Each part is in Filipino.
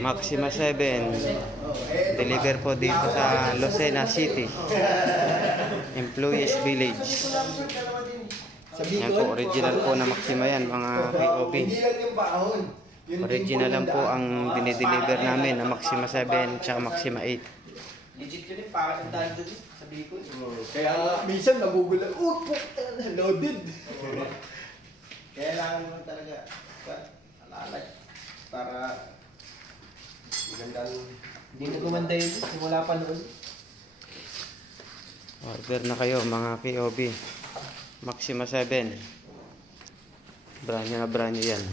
Maxima 7. Deliver po dito sa Lucena City. Employees Village. Yan po, original po na Maxima yan, mga POV. Original lang po ang dinideliver namin na Maxima 7 at Maxima 8. Legit yun eh, bakit ang dahil doon sabi ko. Kaya minsan nagugulat, loaded. Kaya lang naman talaga, alalay, para magandang, hindi na gumanda yun, simula pa noon. Order na kayo mga POV. Maxima 7. Brand new yan.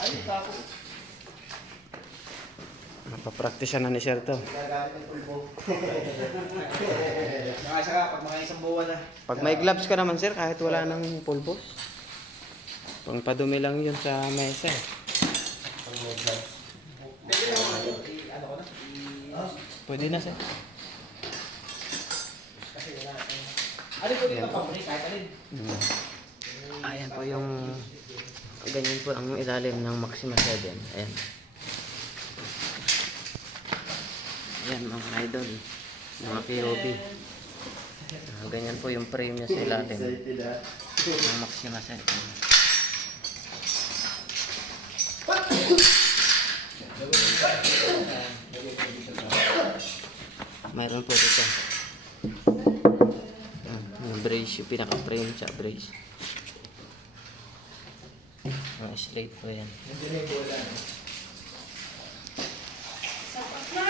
Ay, kako. Napapractice na ni Sir to. Nagagamit ng pulbo. Saka pag mga isang buwan na. Pag may gloves ka naman Sir, kahit wala nang pulbos. Pang padumi lang yun sa mesa. Pag may gloves. Pwede na ako ano ko na? Pwede na Sir. Kasi wala. Alin ko dito pang kahit alin. Ayan po yung ganyan po ang ilalim ng Maxima 7. Ayan. Ayan mga idol. Mga POV. Ganyan po yung frame niya sa ilalim ng Maxima 7. Mayroon po dito. Yung brace, yung pinaka-frame sa brace. Mga slate po yan. Nandiyan yung bola.